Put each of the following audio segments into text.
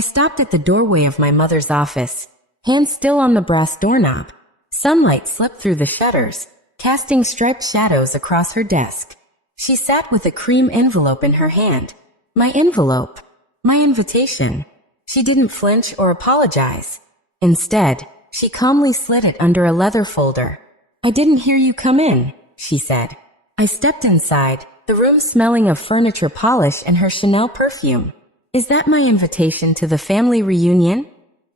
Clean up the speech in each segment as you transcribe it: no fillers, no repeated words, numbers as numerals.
I stopped at the doorway of my mother's office, hands still on the brass doorknob. Sunlight slipped through the shutters, casting striped shadows across her desk. She sat with a cream envelope in her hand. My envelope. My invitation. She didn't flinch or apologize. Instead, she calmly slid it under a leather folder. "I didn't hear you come in," she said. I stepped inside, the room smelling of furniture polish and her Chanel perfume. "Is that my invitation to the family reunion?"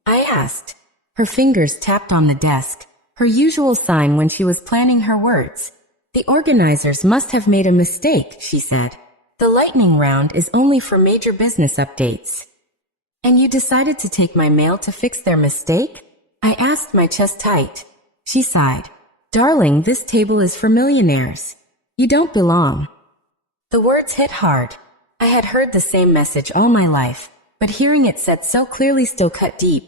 I asked. Her fingers tapped on the desk, her usual sign when she was planning her words. "The organizers must have made a mistake," she said. "The lightning round is only for major business updates." "And you decided to take my mail to fix their mistake?" I asked, my chest tight. She sighed. "Darling, this table is for millionaires. You don't belong." The words hit hard. I had heard the same message all my life, but hearing it said so clearly still cut deep.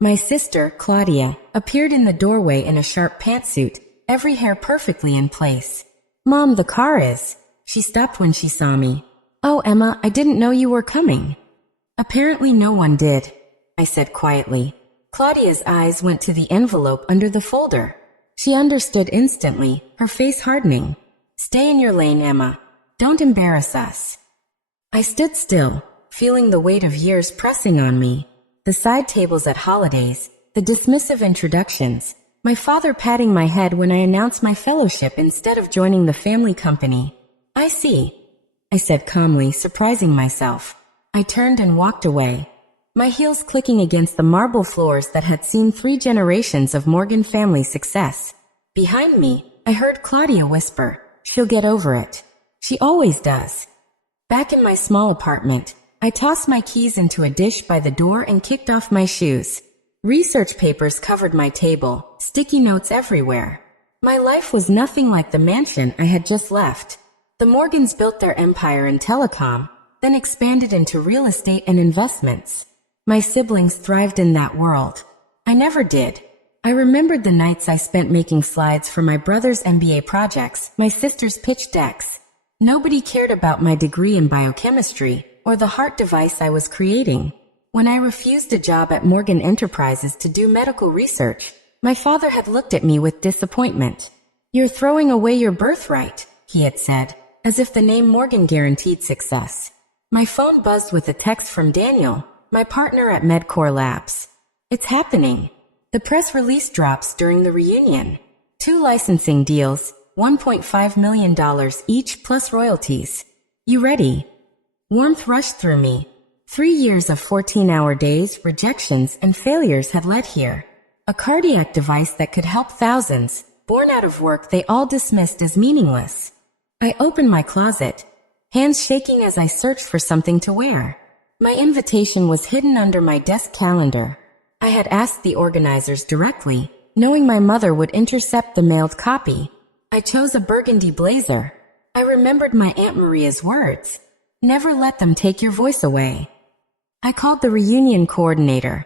My sister, Claudia, appeared in the doorway in a sharp pantsuit, every hair perfectly in place. "Mom, the car is." She stopped when she saw me. "Oh, Emma, I didn't know you were coming." "Apparently no one did," I said quietly. Claudia's eyes went to the envelope under the folder. She understood instantly, her face hardening. "Stay in your lane, Emma. Don't embarrass us." I stood still, feeling the weight of years pressing on me. The side tables at holidays, the dismissive introductions, my father patting my head when I announced my fellowship instead of joining the family company. "I see," I said calmly, surprising myself. I turned and walked away, my heels clicking against the marble floors that had seen 3 generations of Morgan family success. Behind me, I heard Claudia whisper, "She'll get over it. She always does." Back in my small apartment, I tossed my keys into a dish by the door and kicked off my shoes. Research papers covered my table, sticky notes everywhere. My life was nothing like the mansion I had just left. The Morgans built their empire in telecom, then expanded into real estate and investments. My siblings thrived in that world. I never did. I remembered the nights I spent making slides for my brother's MBA projects, my sister's pitch decks. Nobody cared about my degree in biochemistry or the heart device I was creating. When I refused a job at Morgan Enterprises to do medical research, my father had looked at me with disappointment. "You're throwing away your birthright," he had said, as if the name Morgan guaranteed success. My phone buzzed with a text from Daniel, my partner at MedCore Labs. "It's happening." The press release drops during the reunion. 2 licensing deals, $1.5 million each plus royalties. "You ready?" Warmth rushed through me. 3 years of 14-hour days, rejections, and failures had led here. A cardiac device that could help thousands, born out of work they all dismissed as meaningless. I opened my closet, hands shaking as I searched for something to wear. My invitation was hidden under my desk calendar. I had asked the organizers directly, knowing my mother would intercept the mailed copy. I chose a burgundy blazer. I remembered my Aunt Maria's words. "Never let them take your voice away." I called the reunion coordinator.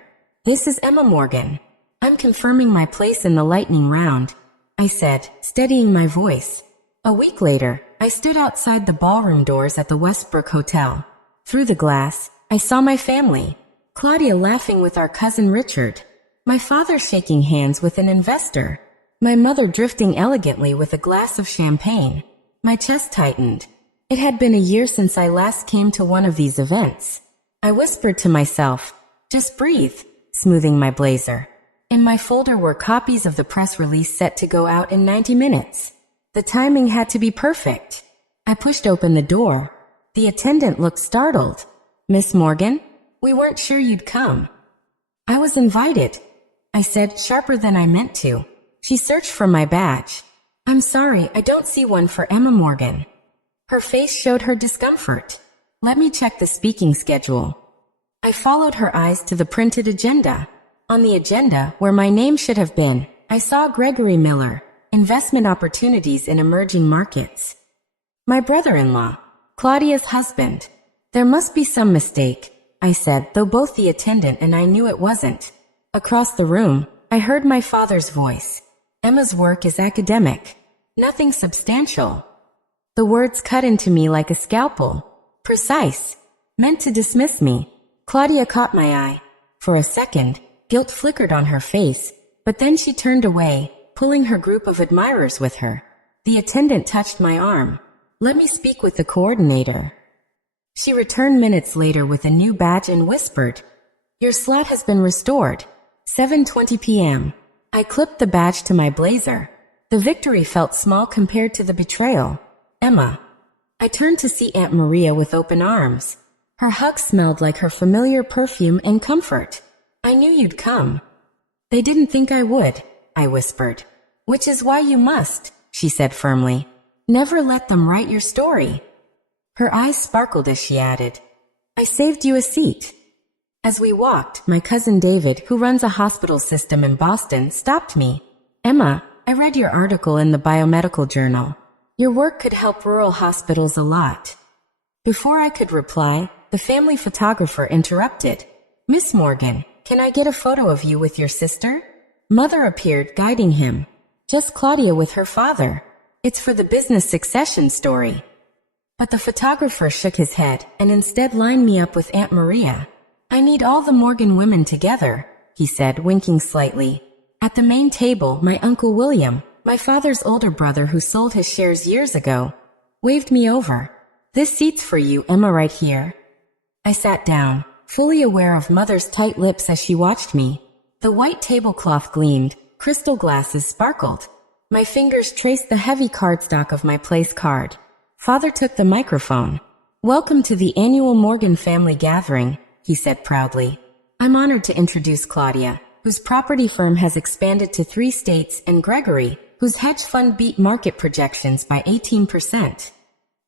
"This is Emma Morgan. I'm confirming my place in the lightning round," I said, steadying my voice. A week later, I stood outside the ballroom doors at the Westbrook Hotel. Through the glass, I saw my family. Claudia laughing with our cousin Richard. My father shaking hands with an investor. My mother drifting elegantly with a glass of champagne. My chest tightened. It had been a year since I last came to one of these events. I whispered to myself, "Just breathe," smoothing my blazer. In my folder were copies of the press release set to go out in 90 minutes. The timing had to be perfect. I pushed open the door. The attendant looked startled. "Miss Morgan? We weren't sure you'd come." "I was invited," I said, sharper than I meant to. She searched for my badge. "I'm sorry, I don't see one for Emma Morgan." Her face showed her discomfort. "Let me check the speaking schedule." I followed her eyes to the printed agenda. On the agenda, where my name should have been, I saw Gregory Miller, Investment Opportunities in Emerging Markets. My brother-in-law, Claudia's husband. "There must be some mistake," I said, though both the attendant and I knew it wasn't. Across the room, I heard my father's voice. "Emma's work is academic. Nothing substantial." The words cut into me like a scalpel. Precise. Meant to dismiss me. Claudia caught my eye. For a second, guilt flickered on her face, but then she turned away, pulling her group of admirers with her. The attendant touched my arm. "Let me speak with the coordinator." She returned minutes later with a new badge and whispered, "Your slot has been restored. 7:20 p.m. I clipped the badge to my blazer. The victory felt small compared to the betrayal. "Emma." I turned to see Aunt Maria with open arms. Her hug smelled like her familiar perfume and comfort. "I knew you'd come." "They didn't think I would," I whispered. "Which is why you must," she said firmly. "Never let them write your story." Her eyes sparkled as she added, "I saved you a seat." As we walked, my cousin David, who runs a hospital system in Boston, stopped me. "Emma, I read your article in the Biomedical Journal. Your work could help rural hospitals a lot." Before I could reply, the family photographer interrupted. "Miss Morgan, can I get a photo of you with your sister?" Mother appeared, guiding him. "Just Claudia with her father. It's for the business succession story." But the photographer shook his head and instead lined me up with Aunt Maria. "I need all the Morgan women together," he said, winking slightly. At the main table, my Uncle William, my father's older brother who sold his shares years ago, waved me over. "This seat's for you, Emma, right here." I sat down, fully aware of Mother's tight lips as she watched me. The white tablecloth gleamed, crystal glasses sparkled. My fingers traced the heavy cardstock of my place card. Father took the microphone. "Welcome to the annual Morgan family gathering," he said proudly. "I'm honored to introduce Claudia, whose property firm has expanded to 3 states, and Gregory, whose hedge fund beat market projections by 18%.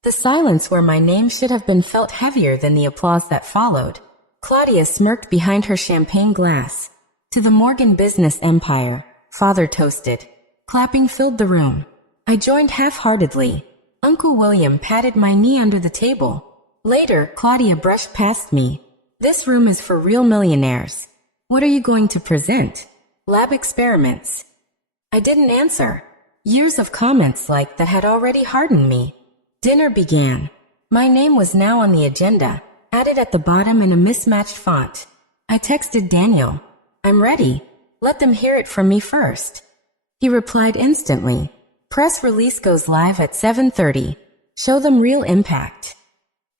The silence where my name should have been felt heavier than the applause that followed. Claudia smirked behind her champagne glass. "To the Morgan business empire," Father toasted. Clapping filled the room. I joined half-heartedly. Uncle William patted my knee under the table. Later, Claudia brushed past me. "This room is for real millionaires. What are you going to present?" "Lab experiments." I didn't answer. Years of comments like that had already hardened me. Dinner began. My name was now on the agenda, added at the bottom in a mismatched font. I texted Daniel, "I'm ready. Let them hear it from me first." He replied instantly, "Press release goes live at 7:30. Show them real impact."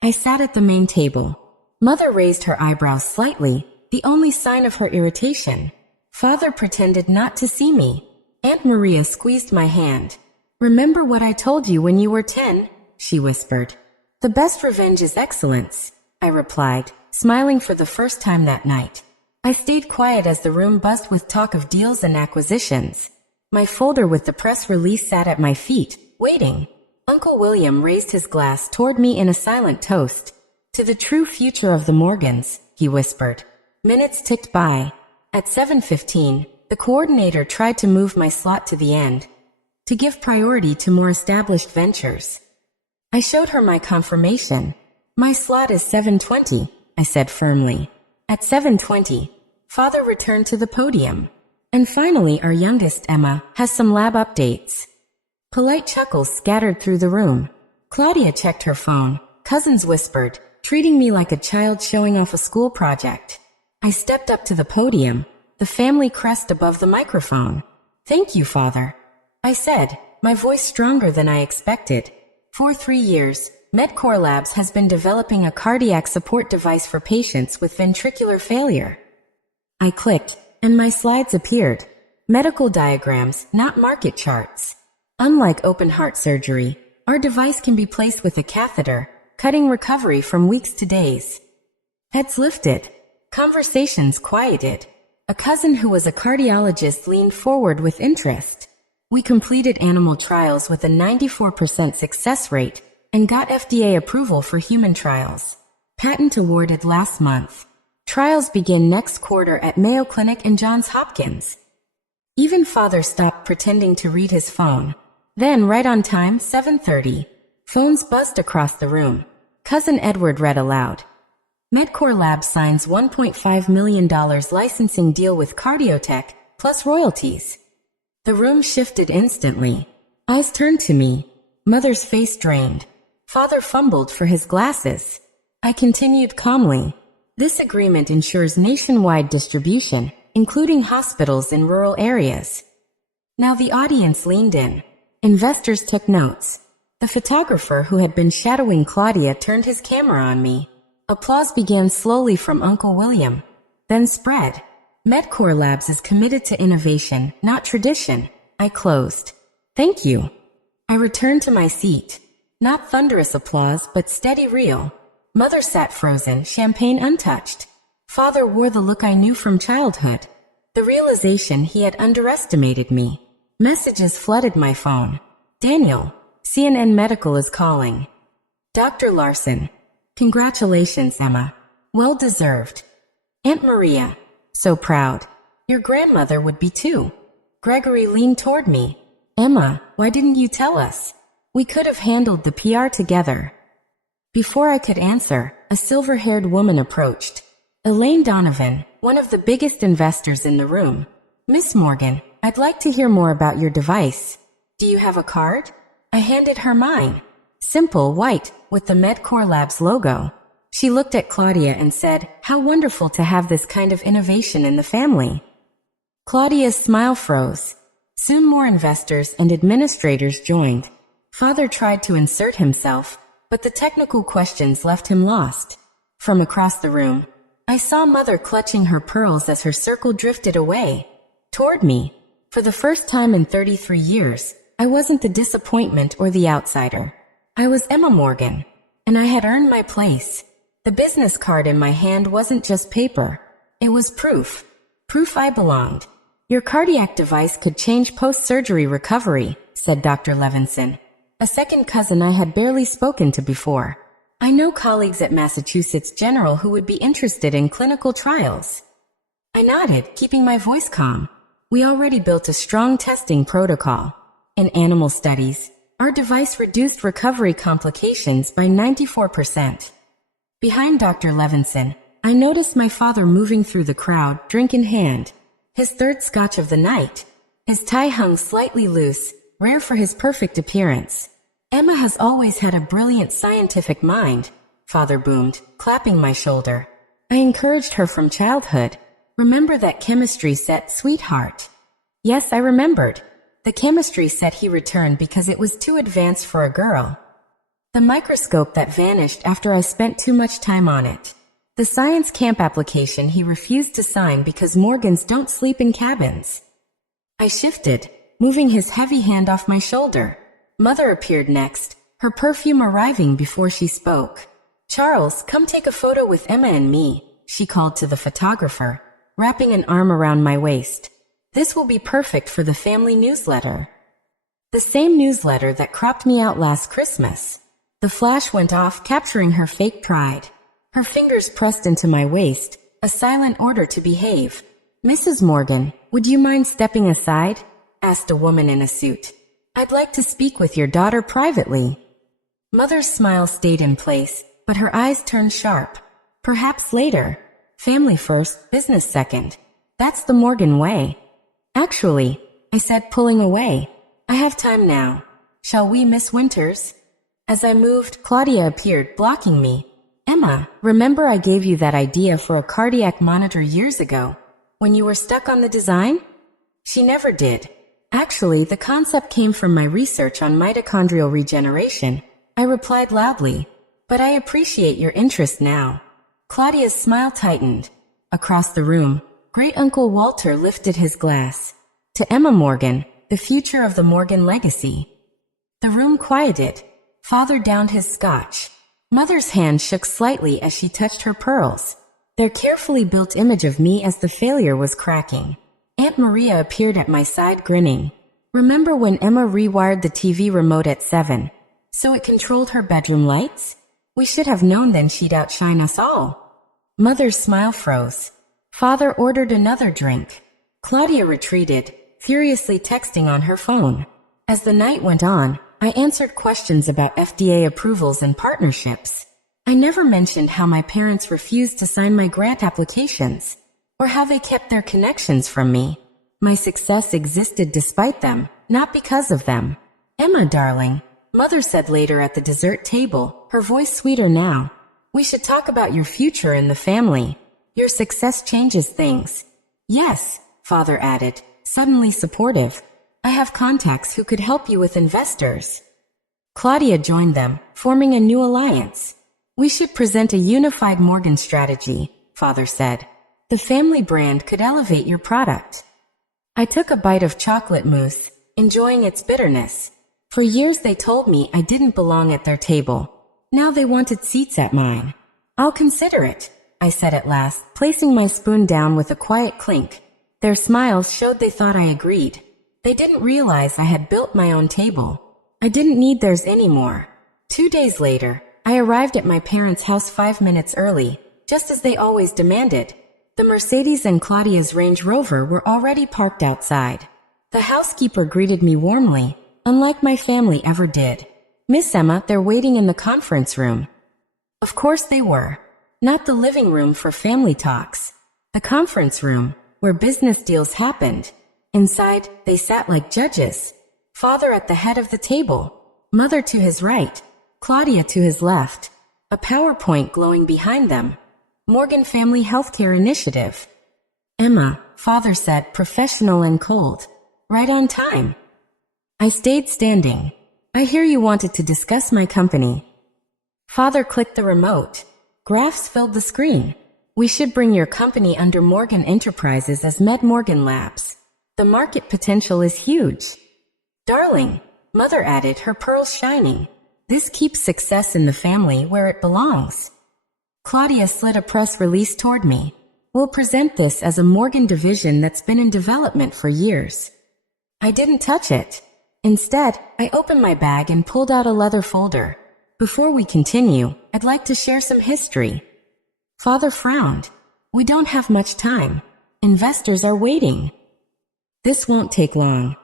I sat at the main table. Mother raised her eyebrows slightly, the only sign of her irritation. Father pretended not to see me. Aunt Maria squeezed my hand. "Remember what I told you when you were 10? She whispered. "The best revenge is excellence," I replied, smiling for the first time that night. I stayed quiet as the room buzzed with talk of deals and acquisitions. My folder with the press release sat at my feet, waiting. Uncle William raised his glass toward me in a silent toast. "To the true future of the Morgans," he whispered. Minutes ticked by. At 7:15, the coordinator tried to move my slot to the end, to give priority to more established ventures. I showed her my confirmation. "My slot is 7:20, I said firmly. At 7:20, Father returned to the podium. "And finally, our youngest, Emma, has some lab updates." Polite chuckles scattered through the room. Claudia checked her phone. Cousins whispered, treating me like a child showing off a school project. I stepped up to the podium, the family crest above the microphone. "Thank you, Father," I said, my voice stronger than I expected. For 3 years, MedCore Labs has been developing a cardiac support device for patients with ventricular failure. I clicked, and my slides appeared. Medical diagrams, not market charts. Unlike open heart surgery, our device can be placed with a catheter, cutting recovery from weeks to days. Heads lifted. Conversations quieted. A cousin who was a cardiologist leaned forward with interest. We completed animal trials with a 94% success rate and got FDA approval for human trials. Patent awarded last month. Trials begin next quarter at Mayo Clinic and Johns Hopkins. Even Father stopped pretending to read his phone. Then, right on time, 7:30. Phones buzzed across the room. Cousin Edward read aloud. MedCore Labs signs $1.5 million licensing deal with Cardiotech, plus royalties. The room shifted instantly. Eyes turned to me. Mother's face drained. Father fumbled for his glasses. I continued calmly. This agreement ensures nationwide distribution, including hospitals in rural areas. Now the audience leaned in. Investors took notes. The photographer who had been shadowing Claudia turned his camera on me. Applause began slowly from Uncle William, then spread. Medcore Labs is committed to innovation, not tradition. I closed. Thank you. I returned to my seat. Not thunderous applause, but steady real. Mother sat frozen, champagne untouched. Father wore the look I knew from childhood. The realization he had underestimated me. Messages flooded my phone. Daniel, CNN Medical is calling. Dr. Larson. Congratulations, Emma. Well deserved. Aunt Maria. So proud. Your grandmother would be too. Gregory leaned toward me. Emma, why didn't you tell us? We could have handled the PR together. Before I could answer, a silver-haired woman approached. Elaine Donovan, one of the biggest investors in the room. Miss Morgan, I'd like to hear more about your device. Do you have a card? I handed her mine. Simple, white, with the Medcore Labs logo. She looked at Claudia and said, how wonderful to have this kind of innovation in the family. Claudia's smile froze. Soon more investors and administrators joined. Father tried to insert himself, but the technical questions left him lost. From across the room, I saw Mother clutching her pearls as her circle drifted away. Toward me. For the first time in 33 years, I wasn't the disappointment or the outsider. I was Emma Morgan, and I had earned my place. The business card in my hand wasn't just paper. It was proof. Proof I belonged. Your cardiac device could change post-surgery recovery, said Dr. Levinson, a second cousin I had barely spoken to before. I know colleagues at Massachusetts General who would be interested in clinical trials. I nodded, keeping my voice calm. We already built a strong testing protocol. In animal studies, our device reduced recovery complications by 94%. Behind Dr. Levinson, I noticed my father moving through the crowd, drink in hand. His third scotch of the night. His tie hung slightly loose, rare for his perfect appearance. Emma has always had a brilliant scientific mind, Father boomed, clapping my shoulder. I encouraged her from childhood. Remember that chemistry set, sweetheart? Yes, I remembered. The chemistry set he returned because it was too advanced for a girl. The microscope that vanished after I spent too much time on it. The science camp application he refused to sign because Morgans don't sleep in cabins. I shifted, moving his heavy hand off my shoulder. Mother appeared next, her perfume arriving before she spoke. Charles, come take a photo with Emma and me, she called to the photographer, wrapping an arm around my waist. This will be perfect for the family newsletter. The same newsletter that cropped me out last Christmas. The flash went off, capturing her fake pride. Her fingers pressed into my waist, a silent order to behave. Mrs. Morgan, would you mind stepping aside? Asked a woman in a suit. I'd like to speak with your daughter privately. Mother's smile stayed in place, but her eyes turned sharp. Perhaps later. Family first, business second. That's the Morgan way. Actually, I said, pulling away. I have time now. Shall we, Miss Winters? As I moved, Claudia appeared, blocking me. Emma, remember I gave you that idea for a cardiac monitor years ago, when you were stuck on the design? She never did. Actually, the concept came from my research on mitochondrial regeneration. I replied loudly, but I appreciate your interest now. Claudia's smile tightened. Across the room, Great-Uncle Walter lifted his glass. To Emma Morgan, the future of the Morgan legacy. The room quieted. Father downed his scotch. Mother's hand shook slightly as she touched her pearls. Their carefully built image of me as the failure was cracking. Aunt Maria appeared at my side grinning. Remember when Emma rewired the TV remote at 7, so it controlled her bedroom lights? We should have known then she'd outshine us all. Mother's smile froze. Father ordered another drink. Claudia retreated, furiously texting on her phone. As the night went on, I answered questions about FDA approvals and partnerships. I never mentioned how my parents refused to sign my grant applications, or how they kept their connections from me. My success existed despite them, not because of them. Emma, darling, Mother said later at the dessert table, her voice sweeter now. We should talk about your future in the family. Your success changes things. Yes, father added, suddenly supportive. I have contacts who could help you with investors. Claudia joined them, forming a new alliance. We should present a unified Morgan strategy, father said. The family brand could elevate your product. I took a bite of chocolate mousse, enjoying its bitterness. For years they told me I didn't belong at their table. Now they wanted seats at mine. I'll consider it, I said at last, placing my spoon down with a quiet clink. Their smiles showed they thought I agreed. They didn't realize I had built my own table. I didn't need theirs anymore. 2 days later, I arrived at my parents' house 5 minutes early, just as they always demanded. The Mercedes and Claudia's Range Rover were already parked outside. The housekeeper greeted me warmly, unlike my family ever did. Miss Emma, they're waiting in the conference room. Of course they were. Not the living room for family talks. The conference room, where business deals happened. Inside, they sat like judges. Father at the head of the table, mother to his right, Claudia to his left, a PowerPoint glowing behind them. Morgan Family Healthcare Initiative. Emma, father said, professional and cold. Right on time. I stayed standing. I hear you wanted to discuss my company. Father clicked the remote. Graphs filled the screen. We should bring your company under Morgan Enterprises as Med Morgan Labs. The market potential is huge. Darling, mother added, her pearls shining. This keeps success in the family where it belongs. Claudia slid a press release toward me. We'll present this as a Morgan division that's been in development for years. I didn't touch it. Instead, I opened my bag and pulled out a leather folder. Before we continue, I'd like to share some history. Father frowned. We don't have much time. Investors are waiting. This won't take long.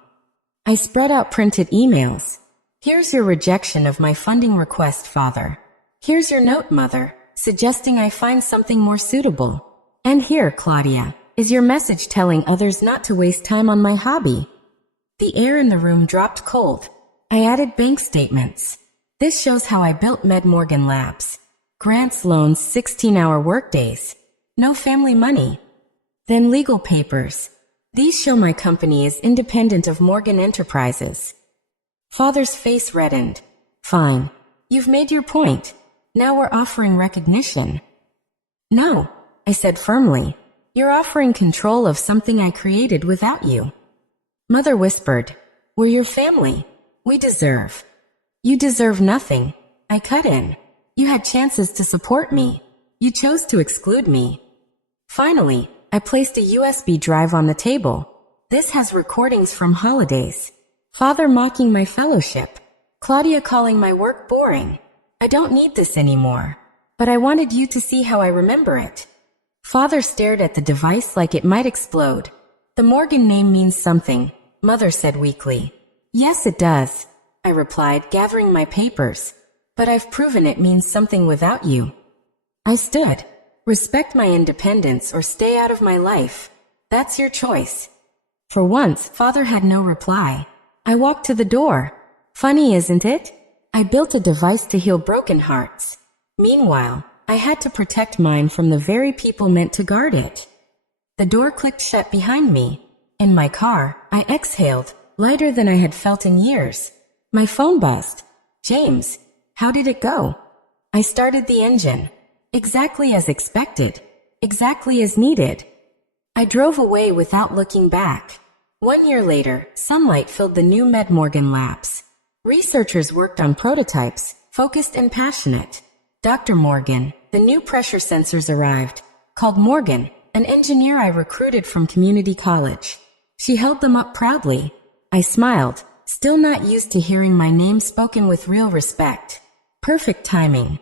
I spread out printed emails. Here's your rejection of my funding request, Father. Here's your note, Mother, suggesting I find something more suitable. And here, Claudia, is your message telling others not to waste time on my hobby. The air in the room dropped cold. I added bank statements. This shows how I built Med Morgan Labs. Grants, loans, 16-hour workdays. No family money. Then legal papers. These show my company is independent of Morgan Enterprises. Father's face reddened. Fine. You've made your point. Now we're offering recognition. No, I said firmly. You're offering control of something I created without you. Mother whispered. We're your family. We deserve. You deserve nothing. I cut in. You had chances to support me. You chose to exclude me. Finally, I placed a USB drive on the table. This has recordings from holidays. Father mocking my fellowship. Claudia calling my work boring. I don't need this anymore. But I wanted you to see how I remember it. Father stared at the device like it might explode. The Morgan name means something, Mother said weakly. Yes, it does, I replied, gathering my papers. But I've proven it means something without you. I stood. Respect my independence or stay out of my life. That's your choice. For once, Father had no reply. I walked to the door. Funny, isn't it? I built a device to heal broken hearts. Meanwhile, I had to protect mine from the very people meant to guard it. The door clicked shut behind me. In my car, I exhaled, lighter than I had felt in years. My phone buzzed. James, how did it go? I started the engine. Exactly as expected. Exactly as needed. I drove away without looking back. 1 year later, sunlight filled the new Med Morgan Labs. Researchers worked on prototypes, focused and passionate. Dr. Morgan, the new pressure sensors arrived. Called Morgan, an engineer I recruited from community college. She held them up proudly. I smiled, still not used to hearing my name spoken with real respect. Perfect timing.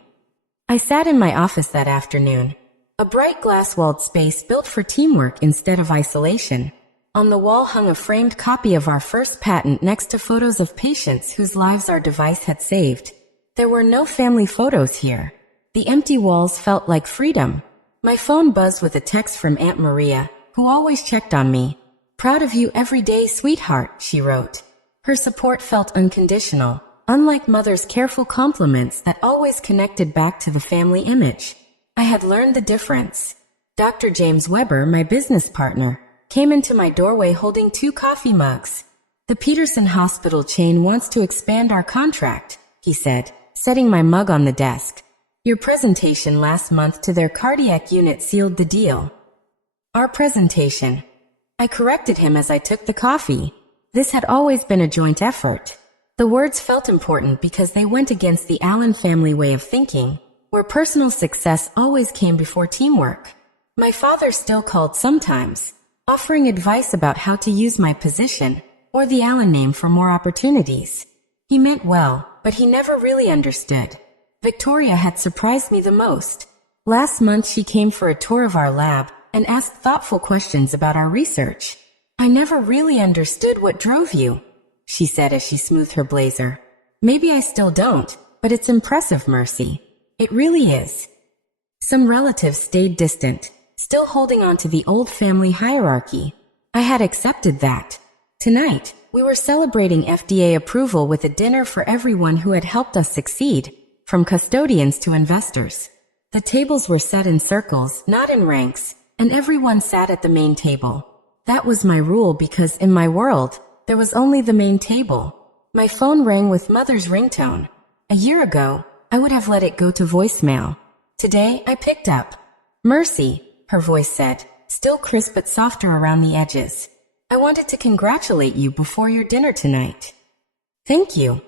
I sat in my office that afternoon. A bright glass-walled space built for teamwork instead of isolation. On the wall hung a framed copy of our first patent next to photos of patients whose lives our device had saved. There were no family photos here. The empty walls felt like freedom. My phone buzzed with a text from Aunt Maria, who always checked on me. Proud of you every day, sweetheart, she wrote. Her support felt unconditional, unlike Mother's careful compliments that always connected back to the family image. I had learned the difference. Dr. James Weber, my business partner, came into my doorway holding 2 coffee mugs. "The Peterson Hospital chain wants to expand our contract," he said, setting my mug on the desk. "Your presentation last month to their cardiac unit sealed the deal." Our presentation. I corrected him as I took the coffee. This had always been a joint effort. The words felt important because they went against the Allen family way of thinking, where personal success always came before teamwork. My father still called sometimes, offering advice about how to use my position or the Allen name for more opportunities. He meant well, but he never really understood. Victoria had surprised me the most. Last month she came for a tour of our lab and asked thoughtful questions about our research. "I never really understood what drove you," she said as she smoothed her blazer. "Maybe I still don't, but it's impressive, Mercy. It really is." Some relatives stayed distant, still holding on to the old family hierarchy. I had accepted that. Tonight, we were celebrating FDA approval with a dinner for everyone who had helped us succeed, from custodians to investors. The tables were set in circles, not in ranks, and everyone sat at the main table. That was my rule because in my world, there was only the main table. My phone rang with Mother's ringtone. A year ago, I would have let it go to voicemail. Today, I picked up. "Mercy," her voice said, still crisp but softer around the edges. "I wanted to congratulate you before your dinner tonight." "Thank you,"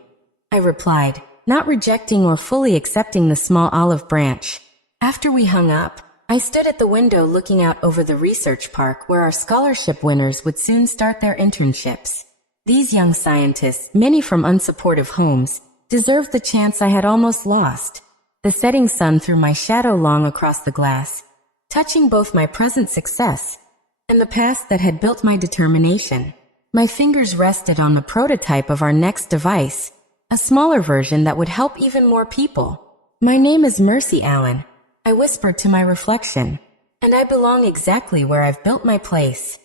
I replied, not rejecting or fully accepting the small olive branch. After we hung up, I stood at the window looking out over the research park where our scholarship winners would soon start their internships. These young scientists, many from unsupportive homes, deserved the chance I had almost lost. The setting sun threw my shadow long across the glass, touching both my present success and the past that had built my determination. My fingers rested on the prototype of our next device, a smaller version that would help even more people. "My name is Mercy Allen," I whispered to my reflection, "and I belong exactly where I've built my place."